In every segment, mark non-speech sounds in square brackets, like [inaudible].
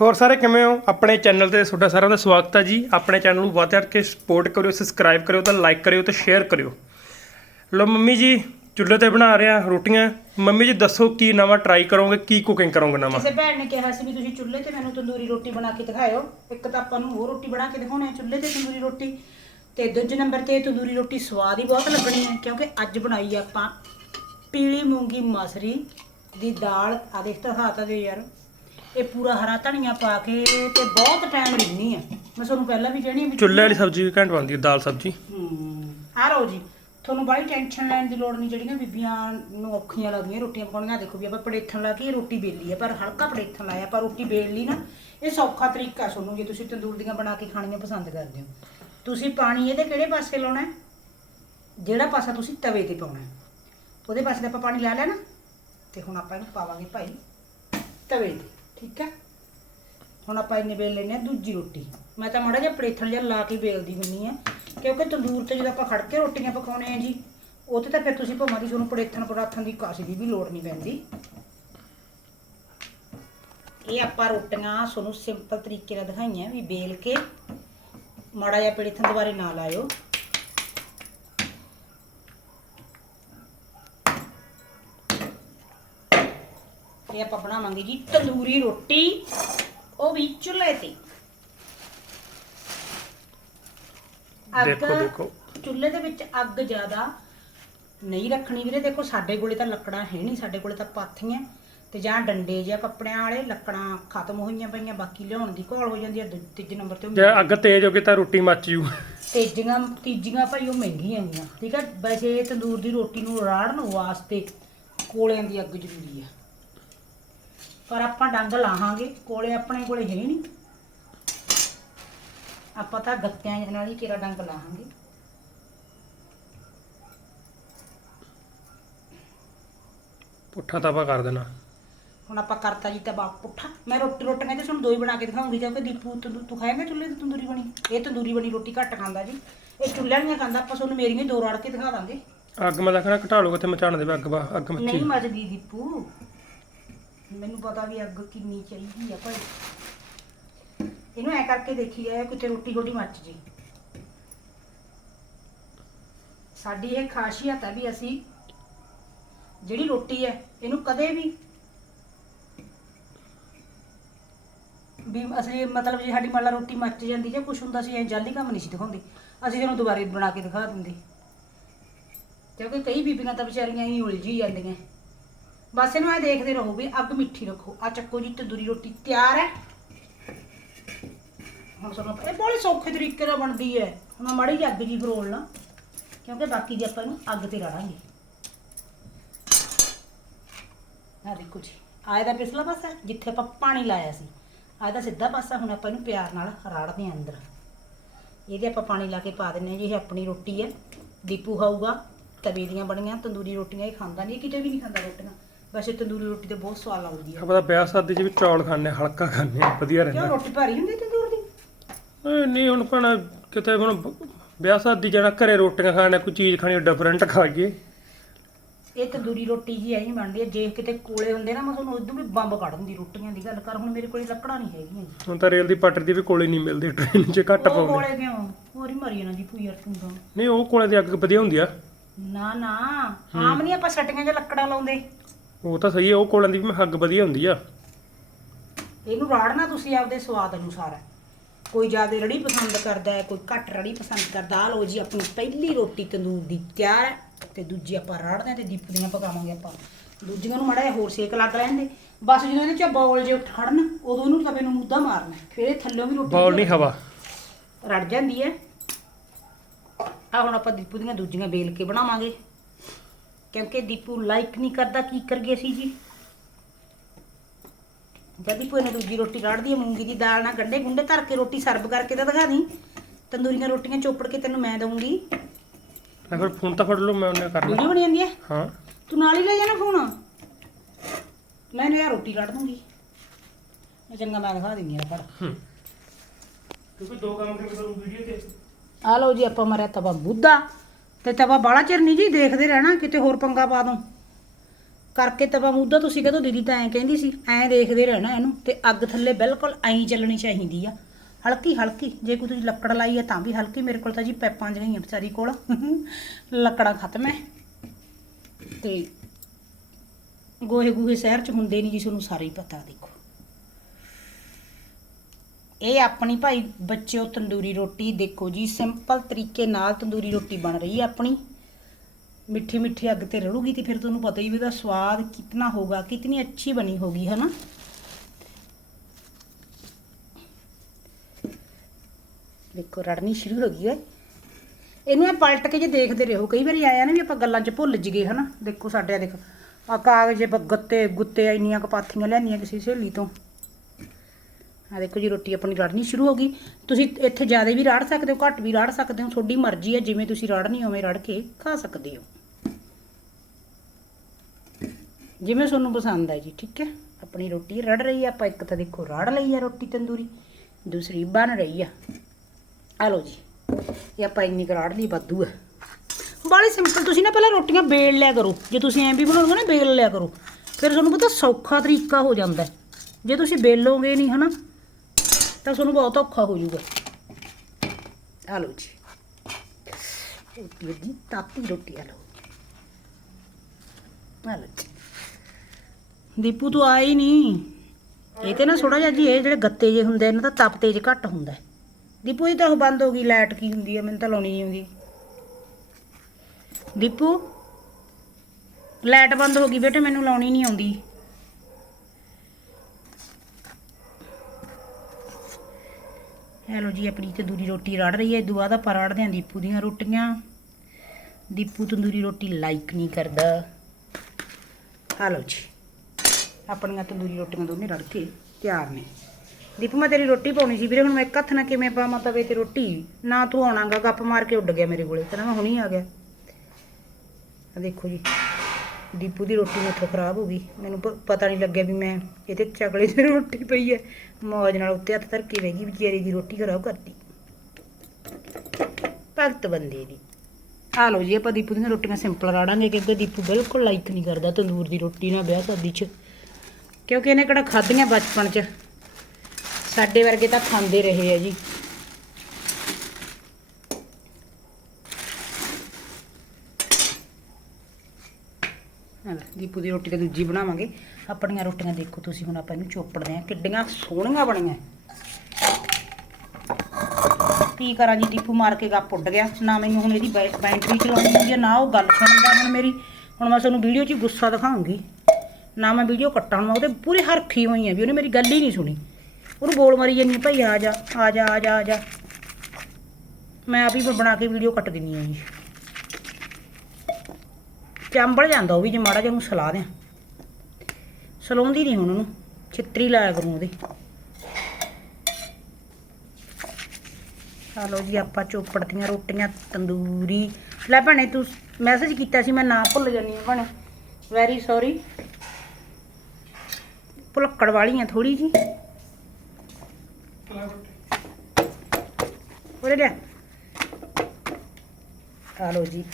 ਹੋਰ ਸਾਰੇ ਕਿਵੇਂ ਹੋ? ਆਪਣੇ ਚੈਨਲ ਤੇ ਤੁਹਾਡਾ ਸਾਰਿਆਂ ਦਾ ਸਵਾਗਤ ਹੈ ਜੀ। ਆਪਣੇ ਚੈਨਲ ਨੂੰ ਵੱਧ ਚੜ੍ਹ ਕੇ ਸਪੋਰਟ ਕਰਿਓ ਸਬਸਕ੍ਰਾਈਬ ਕਰਿਓ ਤਾਂ ਲਾਈਕ ਕਰਿਓ ਤੇ ਸ਼ੇਅਰ ਕਰਿਓ। ਲੋ ਮੰਮੀ ਜੀ, ਚੁੱਲ੍ਹੇ ਤੇ ਬਣਾ ਰਿਹਾ ਰੋਟੀਆਂ। ਮੰਮੀ ਜੀ, ਦੱਸੋ ਕੀ ਨਵਾਂ ਟਰਾਈ ਕਰੋਗੇ, ਕੀ ਕੁਕਿੰਗ ਕਰੋਗੇ ਨਵਾਂ? ਕਿਸੇ ਭੈਣ ਨੇ ਕਿਹਾ ਸੀ ਵੀ ਤੁਸੀਂ ਚੁੱਲ੍ਹੇ ਤੇ ਮੈਨੂੰ ਤੰਦੂਰੀ ਰੋਟੀ ਬਣਾ ਕੇ ਦਿਖਾਇਓ। ਇੱਕ ਤਾਂ ਆਪਾਂ ਨੂੰ ਉਹ ਰੋਟੀ ਬਣਾ ਕੇ ਦਿਖਾਉਣੀ ਹੈ ਚੁੱਲ੍ਹੇ ਤੇ ਤੰਦੂਰੀ ਰੋਟੀ। ਤੇ ਦੂਜੇ ਨੰਬਰ ਤੇ ਤੰਦੂਰੀ ਰੋਟੀ ਸਵਾਦ ਹੀ ਬਹੁਤ ਲੱਗਣੀ ਹੈ ਕਿਉਂਕਿ ਅੱਜ ਬਣਾਈ ਆਪਾਂ ਪੀਲੀ ਮੂੰਗੀ ਮਸਰੀ ਦੀ ਦਾਲ। ਆ ਦੇਖ ਤਾਂ ਹਾਤਾ ਦੇ ਯਾਰ। ਇਹ ਪੂਰਾ ਹਰਾ ਧਨੀਆ ਪਾ ਕੇ ਤੇ ਬਹੁਤ ਟਾਈਮ ਰਿੰਨੀ ਆ। ਮੈਂ ਤੁਹਾਨੂੰ ਪਹਿਲਾਂ ਵੀ ਕਹਿਣੀ ਆ ਵੀ ਚੁੱਲ੍ਹੇ ਵਾਲੀ ਸਬਜ਼ੀ ਵੀ ਘੈਂਟ ਬਣਦੀ ਹੈ ਦਾਲ ਸਬਜ਼ੀ। ਹੂੰ। ਆ ਰਹੋ ਜੀ ਤੁਹਾਨੂੰ ਬਾਈ ਟੈਨਸ਼ਨ ਲੈਣ ਦੀ ਲੋੜ ਨਹੀਂ ਜਿਹੜੀਆਂ ਬੀਬੀਆਂ ਨੂੰ ਔਖੀਆਂ ਲੱਗਦੀਆਂ ਰੋਟੀਆਂ ਪਕਾਉਣੀਆਂ ਦੇਖੋ ਵੀ ਆਪਾਂ ਪੜੇਥਣ ਲਾ ਕੇ ਰੋਟੀ ਬੇਲੀ ਆ ਪਰ ਹਲਕਾ ਪੜੇਥਣ ਲਾਇਆ ਪਰ ਰੋਟੀ ਬੇਲ ਲਈ ਨਾ ਇਹ ਸੌਖਾ ਤਰੀਕਾ ਤੁਹਾਨੂੰ ਜੇ ਤੁਸੀਂ ਤੰਦੂਰ ਦੀਆਂ ਬਣਾ ਕੇ ਖਾਣੀਆਂ ਪਸੰਦ ਕਰਦੇ ਹੋ। ਤੁਸੀਂ ਪਾਣੀ ਇਹਦੇ ਕਿਹੜੇ ਪਾਸੇ ਲਾਉਣਾ ਹੈ? ਜਿਹੜਾ ਪਾਸਾ ਤੁਸੀਂ ਤਵੇ ਤੇ ਪਾਉਣਾ ਹੈ। ਉਹਦੇ ਪਾਸੇ ਤੇ ਆਪਾਂ ਪਾਣੀ ਲਾ ਲਿਆ ਨਾ ਤੇ ਹੁਣ ਆਪਾਂ ਇਹਨੂੰ ਪਾਵਾਂਗੇ ਭਾਈ ਤਵੇ ਤੇ। ਠੀਕ ਹੈ ਹੁਣ ਆਪਾਂ ਇਹਨੇ ਵੇਲ ਲੈਣੇ ਆ ਦੂਜੀ ਰੋਟੀ। ਮੈਂ ਤਾਂ ਮਾੜਾ ਜਿਹਾ ਪਲੇਥਣ ਜਿਹਾ ਲਾ ਕੇ ਵੇਲਦੀ ਹੁੰਨੀ ਆ ਕਿਉਂਕਿ ਤੰਦੂਰ ਤੇ ਜਦੋਂ ਆਪਾਂ ਖੜ ਕੇ ਰੋਟੀਆਂ ਪਕਾਉਣੇ ਆ ਜੀ, ਉਹ ਤਾਂ ਫਿਰ ਤੁਸੀਂ ਭਵਾਂ ਦੀ ਤੁਹਾਨੂੰ ਪਲੇਥਣ ਪਰਾਥਣ ਦੀ ਕਾਸੀ ਦੀ ਵੀ ਲੋੜ ਨਹੀਂ ਪੈਂਦੀ। ਇਹ ਆਪਾਂ ਰੋਟੀਆਂ ਤੁਹਾਨੂੰ ਸਿੰਪਲ ਤਰੀਕੇ ਨਾਲ ਦਿਖਾਈਆਂ ਵੀ ਵੇਲ ਕੇ ਮਾੜਾ ਜਿਹਾ ਪਲੇਥਣ ਦੁਬਾਰੇ ਨਾ ਲਾਇਓ। ਇਹ ਆਪਾਂ ਬਣਾਵਾਂਗੇ ਜੀ ਤੰਦੂਰੀ ਰੋਟੀ ਉਹ ਵੀ ਚੁੱਲ੍ਹੇ ਤੇ। ਦੇਖੋ, ਦੇਖੋ। ਚੁੱਲ੍ਹੇ ਦੇ ਵਿੱਚ ਅੱਗ ਜ਼ਿਆਦਾ ਨਹੀਂ ਰੱਖਣੀ ਵੀਰੇ। ਦੇਖੋ ਸਾਡੇ ਕੋਲੇ ਤਾਂ ਲੱਕੜਾਂ ਹੈ ਨਹੀਂ ਸਾਡੇ ਕੋਲੇ ਤਾਂ ਪਾਥੀਆਂ ਤੇ ਜਾਂ ਡੰਡੇ ਜਾਂ ਕੱਪੜਿਆਂ ਵਾਲੇ ਲੱਕੜਾਂ ਖਤਮ ਹੋਈਆਂ ਪਈਆਂ ਬਾਕੀ ਲਿਆਉਣ ਦੀ ਘੋਲ ਹੋ ਜਾਂਦੀ ਹੈ ਤੀਜੇ ਨੰਬਰ ਤੇ ਜੇ ਅੱਗ ਤੇਜ਼ ਹੋ ਗਈ ਤਾਂ ਰੋਟੀ ਮੱਚ ਜੂ। ਤੀਜੀਆਂ ਤੀਜੀਆਂ ਭਾਈ ਉਹ ਮਹਿੰਗੀਆਂ ਆਈਆਂ ਠੀਕ ਹੈ ਵੈਸੇ ਤੰਦੂਰ ਦੀ ਰੋਟੀ ਨੂੰ ਰਾੜਨ ਵਾਸਤੇ ਕੋਲਿਆਂ ਦੀ ਅੱਗ ਜ਼ਰੂਰੀ ਆ। ਪਰ ਆਪਾਂ ਡੰਗ ਲਾਹਾਂਗੇ ਕੋਲੇ ਆਪਣੇ ਕੋਲੇ ਹੈ ਨਹੀਂ। ਆਪਾਂ ਤਾਂ ਗੱਤਿਆਂ ਜਿਹੇ ਨਾਲ ਹੀ ਤੇਰਾ ਡੰਗ ਲਾਹਾਂਗੇ। ਪੁੱਠਾ ਤਵਾ ਕਰ ਦੇਣਾ। ਹੁਣ ਆਪਾਂ ਕਰਤਾ ਜੀ ਤਬਾ ਪੁੱਠਾ। ਮੈਂ ਰੋਟੀ ਰੋਟੀਆਂ ਤੇ ਤੁਹਾਨੂੰ ਦੋ ਹੀ ਬਣਾ ਕੇ ਦਿਖਾਉਂਗੀ ਕਿਉਂਕਿ ਦੀਪੂ ਤੰਦੂ ਤੂੰ ਖਾਏਂਗਾ ਚੁੱਲ੍ਹੇ ਤੇ ਤੰਦੂਰੀ ਬਣੀ? ਇਹ ਤੰਦੂਰੀ ਬਣੀ ਰੋਟੀ ਘੱਟ ਖਾਂਦਾ ਜੀ। ਇਹ ਚੁੱਲ੍ਹੇ ਵਾਲੀਆਂ ਖਾਂਦਾ ਆਪਾਂ ਤੁਹਾਨੂੰ ਮੇਰੀਆਂ ਦੋ ਰੜ ਕੇ ਦਿਖਾ ਦਾਂਗੇ। ਅੱਗ ਮੈਂ ਦੇਖਣਾ ਘਟਾ ਲਓ ਕਿੱਥੇ ਮਚਾਣ ਦੇਵੇ ਅੱਗ ਬਾ ਅੱਗ ਮੱਚੀ ਨਹੀਂ ਮੱਚਦੀ ਦੀਪੂ। ਮੈਨੂੰ ਪਤਾ ਵੀ ਅੱਗ ਕਿੰਨੀ ਚਾਹੀਦੀ ਆ ਭਾਈ। ਇਹਨੂੰ ਐ ਕਰਕੇ ਦੇਖੀ ਜਾਏ ਕਿਤੇ ਰੋਟੀ ਗੋਡੀ ਮੱਚ ਜੇ। ਸਾਡੀ ਇਹ ਖਾਸੀਅਤ ਹੈ ਵੀ ਅਸੀਂ ਜਿਹੜੀ ਰੋਟੀ ਹੈ ਇਹਨੂੰ ਕਦੇ ਵੀ ਵੀ ਅਸੀਂ ਮਤਲਬ ਜੇ ਸਾਡੀ ਮੰਨ ਰੋਟੀ ਮੱਚ ਜਾਂਦੀ ਜਾਂ ਕੁਝ ਹੁੰਦਾ ਸੀ ਐ ਜਾਲੀ ਕੰਮ ਨਹੀਂ ਸੀ ਦਿਖਾਉਂਦੀ। ਅਸੀਂ ਇਹਨੂੰ ਦੁਬਾਰੇ ਬਣਾ ਕੇ ਦਿਖਾ ਦਿੰਦੇ। ਕਿਉਂਕਿ ਕਈ ਬੀਬੀਆਂ ਤਾਂ ਵਿਚਾਰੀਆਂ ਹੀ ਉਲਝੀ ਜਾਂਦੀਆਂ। ਬਸ ਇਹਨੂੰ ਐ ਦੇਖਦੇ ਰਹੋ ਵੀ ਅੱਗ ਮਿੱਠੀ ਰੱਖੋ। ਆ ਚੱਕੋ ਜੀ, ਤੰਦੂਰੀ ਰੋਟੀ ਤਿਆਰ ਹੈ। ਹੁਣ ਸਾਨੂੰ ਇਹ ਬੜੇ ਸੌਖੇ ਤਰੀਕੇ ਨਾਲ ਬਣਦੀ ਹੈ। ਹੁਣ ਮੈਂ ਮਾੜੀ ਜਿਹੀ ਅੱਗ ਜੀ ਫਰੋਲ ਲਾਂ, ਕਿਉਂਕਿ ਬਾਕੀ ਦੀ ਆਪਾਂ ਇਹਨੂੰ ਅੱਗ ਤੇ ਰਾੜਾਂਗੇ। ਆ ਦੇਖੋ ਜੀ ਆਏ ਦਾ ਪਿਛਲਾ ਪਾਸਾ, ਜਿੱਥੇ ਆਪਾਂ ਪਾਣੀ ਲਾਇਆ ਸੀ। ਆਏ ਦਾ ਸਿੱਧਾ ਪਾਸਾ, ਹੁਣ ਆਪਾਂ ਇਹਨੂੰ ਪਿਆਰ ਨਾਲ ਰਾੜਦੇ ਆਂ ਅੰਦਰ। ਇਹਦੇ ਆਪਾਂ ਪਾਣੀ ਲਾ ਕੇ ਪਾ ਦਿੰਨੇ ਆ ਜੀ, ਇਹ ਆਪਣੀ ਰੋਟੀ ਹੈ। ਦੀਪੂ ਖਾਊਗਾ, ਤਵੇ ਦੀਆਂ ਬਣੀਆਂ, ਤੰਦੂਰੀ ਰੋਟੀਆਂ ਇਹ ਖਾਂਦਾ ਨਹੀਂ ਕਿਤੇ ਵੀ ਨਹੀਂ ਖਾਂਦਾ ਰੋਟੀਆਂ। ਵੈਸੇ ਤੰਦੂਰੀ ਰੋਟੀ ਤੇ ਬਹੁਤ ਸਵਾਦ ਲੱਗਦੀ ਹੈ ਆਪਾਂ ਤਾਂ ਵਿਆਹ ਸ਼ਾਦੀ 'ਚ ਵੀ ਚੌਲ ਖਾਣੇ ਹਲਕਾ ਖਾਣੇ ਵਧੀਆ ਕਿਉਂ ਰਹਿੰਦਾ ਰੋਟੀ ਭਾਰੀ ਹੁੰਦੀ ਤੰਦੂਰ ਦੀ? ਏ ਨਹੀਂ ਹੁਣ ਭਣਾ ਕਿਤੇ ਹੁਣ ਵਿਆਹ ਸ਼ਾਦੀ ਜਾਣਾ ਘਰੇ ਰੋਟੀਆਂ ਖਾਣੇ ਕੋਈ ਚੀਜ਼ ਖਾਣੀ ਡਿਫਰੈਂਟ ਖਾ ਗਏ ਇਹ ਤੰਦੂਰੀ ਰੋਟੀ ਜੀ ਐਂ ਬਣਦੀ ਹੈ ਜੇ ਕਿਤੇ ਕੋਲੇ ਹੁੰਦੇ ਨਾ ਮੈਂ ਤੁਹਾਨੂੰ ਉਦੋਂ ਵੀ ਬੰਬ ਕੱਢ ਦਿੰਦੀ ਰੋਟੀਆਂ ਦੀ ਗੱਲ ਕਰ ਹੁਣ ਮੇਰੇ ਕੋਲ ਲੱਕੜਾਂ ਨਹੀਂ ਹੈਗੀਆਂ ਜੀ। ਹੁਣ ਤਾਂ ਰੇਲ ਦੀ ਪਟੜੀ ਦੀ ਵੀ ਕੋਲੇ ਨਹੀਂ ਮਿਲਦੀ ਟ੍ਰੇਨ 'ਚ ਘੱਟ ਉਹ ਪਾਉਂਦੇ। ਕੋਲੇ ਕਿਉਂ? ਹੋਰ ਹੀ ਮਰੀ ਜਾਣਾ ਜੀ ਪੂਰੀ ਤੂੰ ਤਾਂ। ਨਹੀਂ ਉਹ ਕੋਲੇ ਦੀ ਅੱਗ ਵਧੀਆ ਹੁੰਦੀ ਆ। ਨਾ ਨਾ ਆਮ ਨਹੀਂ ਆਪਾਂ ਸੱਟੀਆਂ 'ਚ ਲੱਕੜਾਂ ਲਾਉਂਦੇ। ਉਹ ਤਾਂ ਸਹੀ ਹੈ ਉਹ ਕੋਲਾਂ ਦੀ ਵੀ ਅੱਗ ਵਧੀਆ ਹੁੰਦੀ ਆ। ਇਹਨੂੰ ਰਾੜਨਾ ਤੁਸੀਂ ਆਪਦੇ ਸਵਾਦ ਅਨੁਸਾਰ ਹੈ। ਕੋਈ ਜ਼ਿਆਦਾ ਰੜੀ ਪਸੰਦ ਕਰਦਾ ਹੈ ਕੋਈ ਘੱਟ ਰੜੀ ਪਸੰਦ ਕਰਦਾ ਆ ਲਓ ਜੀ ਆਪਣੀ ਪਹਿਲੀ ਰੋਟੀ ਤੰਦੂਰ ਦੀ ਤਿਆਰ ਹੈ ਤੇ ਦੂਜੀ ਆਪਾਂ ਰਾੜਦੇ ਹਾਂ ਤੇ ਦੀਪ ਦੀਆਂ ਪਕਾਵਾਂਗੇ ਆਪਾਂ। ਦੂਜੀਆਂ ਨੂੰ ਮਾੜਾ ਹੋਰ ਸੇਕ ਲੱਗ ਲੈਣ ਦੇ। ਬਸ ਜਦੋਂ ਇਹਦੇ ਚ ਬੌਲ ਜੇ ਉੱਠ ਖੜਨ ਉਦੋਂ ਇਹਨੂੰ ਤਵੇ ਨੂੰ ਮੁੱਦਾ ਮਾਰਨਾ। ਫਿਰ ਇਹ ਥੱਲੋਂ ਵੀ ਰੋਟੀ ਬੌਲ ਨਹੀਂ ਹਵਾ। ਰੜ ਜਾਂਦੀ ਹੈ। ਆ ਹੁਣ ਆਪਾਂ ਦੀਪੂ ਦੀਆਂ ਦੂਜੀਆਂ ਬੇਲ ਕੇ ਬਣਾਵਾਂਗੇ। ਕਿਉਂਕਿ ਦੀਪੂ ਲਾਈਕ ਨਹੀਂ ਕਰਦਾ ਕੀ ਕਰਗੇ ਅਸੀਂ ਜੀ? ਜਦ ਦੀਪੂ ਨੇ ਦੂਜੀ ਰੋਟੀ ਰਾੜਦੀ ਹੈ ਮੂੰਗੀ ਦੀ ਦਾਲ ਨਾਲ ਗੰਡੇ ਗੁੰਡੇ ਧਰ ਕੇ ਰੋਟੀ ਸਰਵ ਕਰਕੇ ਤਾਂ ਦਿਖਾ ਦੀ ਤੰਦੂਰੀਆਂ ਰੋਟੀਆਂ ਚੋਪੜ ਕੇ ਤੈਨੂੰ ਮੈਂ ਦਊਂਗੀ। ਮੈਂ ਫਿਰ ਫੋਨ ਤਾਂ ਫੜ ਲਓ ਮੈਂ ਉਹਨੇ ਕਰਨਾ। ਵੀਡੀਓ ਬਣੀ ਜਾਂਦੀ ਹੈ? ਹਾਂ। ਤੂੰ ਨਾਲ ਹੀ ਲੈ ਜਾਣਾ ਫੋਨ? ਮੈਂ ਯਾਰ ਰੋਟੀ ਕੱਢ ਦੂੰਗੀ ਮੈਂ ਚੰਗਾ ਮੈਂ ਦਿਖਾ ਦਿੰਦੀ ਆ ਫੜ। ਕਿਉਂਕਿ ਦੋ ਕੰਮ ਕਿਵੇਂ ਕਰੂੰ ਵੀਡੀਓ ਤੇ ਆ ਲਓ ਜੀ ਆਪਾਂ ਮਰਿਆ ਤਵਾ ਬੁੱਧਾ। ਤੇ ਤਵਾ ਬਾਲਾ ਚਿਰ ਨਹੀਂ ਜੀ ਦੇਖਦੇ ਰਹਿਣਾ ਕਿਤੇ ਹੋਰ ਪੰਗਾ ਪਾ ਦੋ। ਕਰਕੇ ਤਵਾ ਮੁੱਦਾ ਤੁਸੀਂ ਕਹਦੋ ਦੀਦੀ ਤਾਂ ਐਂ ਕਹਿੰਦੀ ਸੀ, ਐਂ ਦੇਖਦੇ ਰਹਿਣਾ ਇਹਨੂੰ ਤੇ ਅੱਗ ਥੱਲੇ ਬਿਲਕੁਲ ਐਂ ਚੱਲਣੀ ਚਾਹੀਦੀ ਆ। ਹਲਕੀ ਹਲਕੀ, ਜੇ ਕੋਈ ਤੁਸੀਂ ਲੱਕੜ ਲਾਈ ਹੈ ਤਾਂ ਵੀ ਹਲਕੀ, ਮੇਰੇ ਕੋਲ ਤਾਂ ਜੀ ਪੈਪਾਂ ਜਿਹੜੀਆਂ ਵਿਚਾਰੀ ਕੋਲ। [laughs] ਲੱਕੜਾਂ ਖਤਮ ਹੈ ਤੇ ਗੋਹੇ ਗੂਹੇ ਸ਼ਹਿਰ ਚ ਹੁੰਦੇ ਨਹੀਂ ਜੀ, ਤੁਹਾਨੂੰ ਸਾਰੇ ਹੀ ਪਤਾ ਦੇਖੋ ਇਹ ਆਪਣੀ ਭਾਈ ਬੱਚਿਓ ਤੰਦੂਰੀ ਰੋਟੀ ਦੇਖੋ ਜੀ ਸਿੰਪਲ ਤਰੀਕੇ ਨਾਲ ਤੰਦੂਰੀ ਰੋਟੀ ਬਣ ਰਹੀ ਹੈ ਆਪਣੀ। ਮਿੱਠੀ ਮਿੱਠੀ ਅੱਗ ਤੇ ਰੜੂਗੀ ਤੇ ਫਿਰ ਤੁਹਾਨੂੰ ਪਤਾ ਹੀ ਵੀ ਉਹਦਾ ਸਵਾਦ ਕਿੰਨਾ ਹੋਗਾ ਕਿਤਨੀ ਅੱਛੀ ਬਣੀ ਹੋਗੀ ਹੈ ਨਾ ਦੇਖੋ, ਰੜਨੀ ਸ਼ੁਰੂ ਹੋ ਗਈ ਹੈ। ਇਹਨੂੰ ਇਹ ਪਲਟ ਕੇ ਜੇ ਦੇਖਦੇ ਰਹੋ। ਕਈ ਵਾਰੀ ਆਇਆ ਨਾ ਵੀ ਆਪਾਂ ਗੱਲਾਂ 'ਚ ਭੁੱਲ ਜਗੇ ਹਨਾ? ਦੇਖੋ ਸਾਡੇ ਆ, ਦੇਖ। ਆ ਕਾਗਜ਼ ਗੱਤੇ ਗੁੱਤੇ ਇੰਨੀਆਂ ਕਪਾਥੀਆਂ ਲੈਣੀਆਂ ਕਿਸੇ ਸਹੇਲੀ ਤੋਂ। ਆ ਦੇਖੋ ਜੀ, ਰੋਟੀ ਆਪਣੀ ਰੜਨੀ ਸ਼ੁਰੂ ਹੋ ਗਈ। ਤੁਸੀਂ ਇੱਥੇ ਜ਼ਿਆਦਾ ਵੀ ਰਾੜ ਸਕਦੇ ਹੋ, ਘੱਟ ਵੀ ਰੜ ਸਕਦੇ ਹੋ, ਤੁਹਾਡੀ ਮਰਜ਼ੀ ਹੈ, ਜਿਵੇਂ ਤੁਸੀਂ ਰਾੜਨੀ ਉਵੇਂ ਰੜ ਕੇ ਖਾ ਸਕਦੇ ਹੋ। ਜਿਵੇਂ ਤੁਹਾਨੂੰ ਪਸੰਦ ਹੈ ਜੀ, ਠੀਕ ਹੈ? ਆਪਣੀ ਰੋਟੀ ਰੜ ਰਹੀ ਹੈ ਆਪਾਂ ਇੱਕ ਤਾਂ ਦੇਖੋ, ਰੜ ਲਈ ਹੈ ਰੋਟੀ ਤੰਦੂਰੀ, ਦੂਸਰੀ ਬਣ ਰਹੀ ਆ। ਆ ਲਓ ਜੀ, ਇਹ ਆਪਾਂ ਇੰਨੀ ਕੁ ਰਾੜ ਲਈ ਵਾਧੂ ਹੈ ਬਾਲੀ ਸਿੰਪਲ, ਤੁਸੀਂ ਨਾ ਪਹਿਲਾਂ ਰੋਟੀਆਂ ਬੇਲ ਲਿਆ ਕਰੋ। ਜੇ ਤੁਸੀਂ ਐਂ ਵੀ ਬਣਾਉਂਗੇ ਨਾ, ਬੇਲ ਲਿਆ ਕਰੋ। ਫਿਰ ਤੁਹਾਨੂੰ ਪਤਾ ਸੌਖਾ ਤਰੀਕਾ ਹੋ ਜਾਂਦਾ। ਜੇ ਤੁਸੀਂ ਬੇਲੋਗੇ ਨਹੀਂ, ਹਨਾ? ਤਾਂ ਤੁਹਾਨੂੰ ਬਹੁਤ ਔਖਾ ਹੋ ਜਾਊਗਾ। ਆ ਲਓ ਜੀ। ਰੋਟੀ ਦੀ ਤਾਤੀ ਰੋਟੀ, ਆ ਲਓ। ਆ ਲਓ ਜੀ। ਦੀਪੂ, ਤੂੰ ਆਇਆ ਹੀ ਨਹੀਂ। ਇਹ ਤੇ ਨਾ ਥੋੜਾ ਜਿਹਾ ਜੀ, ਇਹ ਜਿਹੜੇ ਗੱਤੇ ਜੇ ਹੁੰਦੇ ਇਹਨਾਂ ਦਾ ਤਪ ਤੇਜ ਘੱਟ ਹੁੰਦਾ ਦੀਪੂ, ਇਹ ਤਾਂ ਉਹ ਬੰਦ ਹੋ ਗਈ, ਲਾਈਟ ਕੀ ਹੁੰਦੀ ਹੈ ਮੈਨੂੰ ਤਾਂ ਲਾਉਣੀ ਨਹੀਂ ਆਉਂਦੀ। ਦੀਪੂ, ਲਾਈਟ ਬੰਦ ਹੋ ਗਈ ਬੇਟੇ, ਮੈਨੂੰ ਲਾਉਣੀ ਨਹੀਂ ਆਉਂਦੀ। ਹੈਲੋ ਜੀ, ਆਪਣੀ ਤੰਦੂਰੀ ਰੋਟੀ ਰੜ ਰਹੀ ਹੈ। ਦੁਆ ਦਾ ਪਰ ਰੜਦੇ ਆਂ ਦੀਪੂ ਦੀਆਂ ਰੋਟੀਆਂ। ਦੀਪੂ ਤੰਦੂਰੀ ਰੋਟੀ ਲਾਈਕ ਨਹੀਂ ਕਰਦਾ। ਹੈਲੋ ਜੀ, ਆਪਣੀਆਂ ਤੰਦੂਰੀ ਰੋਟੀਆਂ ਦੋਨੇ ਰੜ ਕੇ ਤਿਆਰ ਨੇ। ਦੀਪੂ, ਮੈਂ ਤੇਰੀ ਰੋਟੀ ਪਾਉਣੀ ਸੀ ਵੀਰੇ, ਹੁਣ ਮੈਂ ਇੱਕ ਹੱਥ ਨਾਲ ਕਿਵੇਂ ਪਾਵਾਂ ਤਵੇ ਤੇ ਰੋਟੀ? ਨਾ ਤੂੰ ਆਉਣਾਗਾ ਗੱਪ ਮਾਰ ਕੇ ਉੱਡ ਗਿਆ ਮੇਰੇ ਕੋਲੇ ਕਹਿੰਦਾ ਮੈਂ ਹੁਣੀ ਆ ਗਿਆ। ਆ ਦੇਖੋ ਜੀ ਦੀਪੂ ਦੀ ਰੋਟੀ ਮੈਥੋਂ ਖਰਾਬ ਹੋ ਗਈ। ਮੈਨੂੰ ਪ- ਪਤਾ ਨਹੀਂ ਲੱਗਿਆ ਵੀ ਮੈਂ ਇਹਦੇ ਚਕਲੇ ਦੀ ਰੋਟੀ ਪਈ ਹੈ ਮੌਜ ਨਾਲ ਉੱਤੇ ਹੱਥ ਧਰ ਕੇ ਬਹਿ ਗਈ, ਵਿਚਾਰੀ ਦੀ ਰੋਟੀ ਖਰਾਬ ਕਰਤੀ। ਭਗਤ ਬੰਦੇ ਦੀ। ਆ ਲਓ ਜੀ, ਆਪਾਂ ਦੀਪੂ ਦੀਆਂ ਰੋਟੀਆਂ ਸਿੰਪਲ ਰਾੜਾਂਗੇ, ਕਿਉਂਕਿ ਦੀਪੂ ਬਿਲਕੁਲ ਲਾਈਕ ਨਹੀਂ ਕਰਦਾ, ਤੰਦੂਰ ਦੀ ਰੋਟੀ ਨਾਲ ਵਿਆਹ ਸ਼ਾਦੀ 'ਚ। ਕਿਉਂਕਿ ਇਹਨੇ ਕਿਹੜਾ ਖਾਧੀਆਂ ਬਚਪਨ 'ਚ? ਸਾਡੇ ਵਰਗੇ ਤਾਂ ਖਾਂਦੇ ਰਹੇ ਆ ਜੀ। ਦੀਪੂ ਦੀ ਰੋਟੀ ਤਾਂ ਦੂਜੀ ਬਣਾਵਾਂਗੇ। ਆਪਣੀਆਂ ਰੋਟੀਆਂ ਦੇਖੋ ਤੁਸੀਂ ਹੁਣ ਆਪਾਂ ਇਹਨੂੰ ਚੋਪੜਦੇ ਆ ਕਿੱਡੀਆਂ ਸੋਹਣੀਆਂ ਬਣੀਆਂ। ਕੀ ਕਰਾਂ ਜੀ, ਦੀਪੂ ਮਾਰ ਕੇ ਗੱਪ ਉੱਡ ਗਿਆ। ਨਾ ਮੈਨੂੰ ਹੁਣ ਇਹਦੀ ਬੈ- ਬੈਟਰੀ ਚਲਾਉਣੀ ਆਉਂਦੀ ਹੈ, ਨਾ ਉਹ ਗੱਲ ਸੁਣਦਾ ਹੁਣ ਮੇਰੀ। ਹੁਣ ਮੈਂ ਤੁਹਾਨੂੰ ਵੀਡੀਓ 'ਚ ਹੀ ਗੁੱਸਾ ਦਿਖਾਉਂਗੀ। ਨਾ ਮੈਂ ਵੀਡੀਓ ਕੱਟਾਂ, ਹੁਣ ਮੈਂ ਉਹਦੇ ਪੂਰੀ ਹਰਖੀ ਹੋਈ ਆ ਵੀ ਉਹਨੇ ਮੇਰੀ ਗੱਲ ਹੀ ਨਹੀਂ ਸੁਣੀ। ਉਹਨੂੰ ਬੋਲ ਮਾਰੀ ਜਾਂਦੀ ਭਾਈ ਆ ਜਾ ਆ ਜਾ ਆ ਜਾ ਆ ਜਾ। ਮੈਂ ਆਪ ਹੀ ਬਣਾ ਕੇ ਵੀਡੀਓ ਕੱਟ ਦਿੰਨੀ ਆ ਜੀ। ਚੰਬਲ ਜਾਂਦਾ, ਉਹ ਵੀ ਜੇ ਮਾੜਾ ਜਿਹਾ ਨੂੰ ਸਲਾ ਦਿਆਂ। ਸਲਾਉਂਦੀ ਨਹੀਂ ਹੁਣ ਉਹਨੂੰ, ਛਿੱਤਰੀ ਲਾਇਆ ਕਰੂੰ ਉਹਦੇ। ਲਓ ਜੀ, ਆਪਾਂ ਚੋਪੜ ਦੀਆਂ ਰੋਟੀਆਂ, ਤੰਦੂਰੀ। ਲੈ ਭੈਣੇ, ਤੂੰ ਮੈਸੇਜ ਕੀਤਾ ਸੀ, ਮੈਂ ਨਾ ਭੁੱਲ ਜਾਨੀ ਆ ਭੈਣੇ। ਵੈਰੀ ਸੌਰੀ ਭੁਲੱਕੜ ਵਾਲੀ ਆ ਥੋੜੀ ਜੀ। ਉਰੇ ਲਿਆ। ਆ ਲਓ ਜੀ।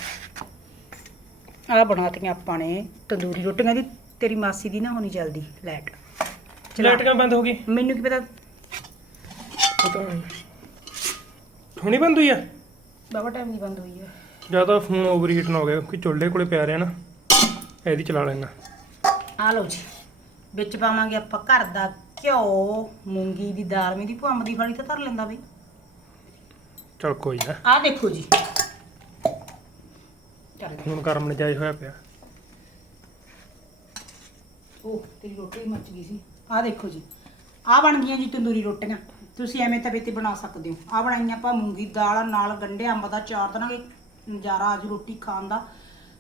ਆ ਬਣਾਤੀਆਂ ਆਪਾਂ ਨੇ ਤੰਦੂਰੀ ਰੋਟੀਆਂ ਦੀ ਤੇਰੀ ਮਾਸੀ ਦੀ ਨਾ ਹੋਣੀ ਜਲਦੀ ਲਾਈਟ। ਚਲਾ। ਲਾਈਟ ਕਿਉਂ ਬੰਦ ਹੋ ਗਈ। ਮੈਨੂੰ ਕੀ ਪਤਾ? ਹੁਣੀ ਬੰਦ ਹੋਈ ਆ? ਬਾਬਾ ਟਾਈਮ ਦੀ ਬੰਦ ਹੋਈ ਹੈ ਜਾਂ ਤਾਂ ਫੋਨ ਓਵਰਹੀਟ ਨਾ ਹੋ ਗਿਆ ਕਿਉਂਕਿ ਚੁੱਲ੍ਹੇ ਕੋਲੇ ਪਿਆ ਰਿਹਾ ਨਾ ਇਹਦੀ ਚਲਾ ਲੈਣਾ ਆ ਲਓ ਜੀ ਵਿੱਚ ਪਾਵਾਂਗੇ ਆਪਾਂ ਘਰ ਦਾ ਘਿਓ ਮੂੰਗੀ ਦੀ ਦਾਲ ਮੇ ਦੀ ਭੁੰਮ ਦੀ ਫਲੀ ਤਾਂ ਧਰ ਲੈਂਦਾ ਬਈ ਚਲ ਕੋਈ ਨਾ। ਆ ਦੇਖੋ ਜੀ ਹੁਣ ਕਰਮ ਨਜਾਇਜ਼ ਹੋਇਆ ਪਿਆ। ਉਹ ਤੇਰੀ ਰੋਟੀ ਮੱਚ ਗਈ ਸੀ। ਆ ਦੇਖੋ ਜੀ ਆ ਬਣ ਗਈਆਂ ਜੀ ਤੰਦੂਰੀ ਰੋਟੀਆਂ। ਤੁਸੀਂ ਐਵੇਂ ਤਵੇ ਤੇ ਬਣਾ ਸਕਦੇ ਹੋ। ਆ ਬਣਾਈਆਂ ਆਪਾਂ ਮੂੰਗੀ ਦਾਲ ਨਾਲ ਗੰਢੇ ਅੰਬ ਦਾ ਚਾਰ ਤਨਾਂਗੇ ਨਜ਼ਾਰਾ ਆਜੂ ਰੋਟੀ ਖਾਣ ਦਾ।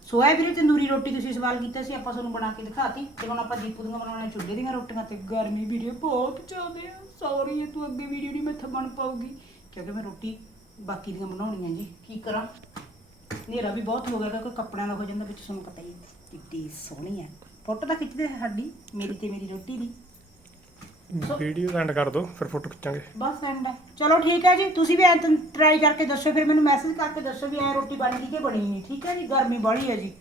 ਸੋ ਇਹ ਵੀਰੇ ਤੰਦੂਰੀ ਰੋਟੀ ਤੁਸੀਂ ਸਵਾਲ ਕੀਤਾ ਸੀ ਆਪਾਂ ਤੁਹਾਨੂੰ ਬਣਾ ਕੇ ਦਿਖਾਤੀ। ਤੇ ਹੁਣ ਆਪਾਂ ਦੀਪੂ ਦੀਆਂ ਬਣਾਉਣੀਆਂ ਚੁੱਲ੍ਹੇ ਦੀਆਂ ਰੋਟੀਆਂ ਤੇ ਗਰਮੀ ਵੀਰੇ ਬਹੁਤ ਜ਼ਿਆਦੇ ਆ। ਸੌਰੀ ਹੈ ਤੂੰ ਅੱਗੇ ਵੀਡੀਓ ਨਹੀਂ ਮੈਥੋਂ ਬਣ ਪਾਉਗੀ ਕਿਉਂਕਿ ਮੈਂ ਰੋਟੀ ਬਾਕੀ ਦੀਆਂ ਬਣਾਉਣੀਆਂ ਜੀ। ਕੀ ਕਰਾਂ? ਹਨੇਰਾ ਵੀ ਬਹੁਤ ਹੋ ਗਿਆ ਕਿਉਂਕਿ ਕੱਪੜਿਆਂ ਦਾ ਹੋ ਜਾਂਦਾ ਵਿੱਚ ਤੁਹਾਨੂੰ ਪਤਾ ਹੀ ਹੈ ਕਿੱਡੀ ਸੋਹਣੀ ਹੈ। ਫੋਟੋ ਤਾਂ ਖਿੱਚਦੇ ਸਾਡੀ ਮੇਰੀ ਤੇ ਮੇਰੀ ਰੋਟੀ ਦੀ। ਵੀਡੀਓ ਐਂਡ ਕਰ ਦਿਓ ਫਿਰ ਫੋਟੋ ਖਿੱਚਾਂਗੇ। ਬਸ ਐਂਡ ਹੈ। ਚਲੋ ਠੀਕ ਹੈ ਜੀ ਤੁਸੀਂ ਵੀ ਐਂ ਟਰਾਈ ਕਰਕੇ ਦੱਸੋ ਫਿਰ ਮੈਨੂੰ ਮੈਸੇਜ ਕਰਕੇ ਦੱਸੋ ਵੀ ਐ ਰੋਟੀ ਬਣ ਗਈ ਕਿ ਬਣੀ ਨਹੀਂ। ਠੀਕ ਹੈ ਜੀ ਗਰਮੀ ਬਾਹਲੀ ਹੈ ਜੀ।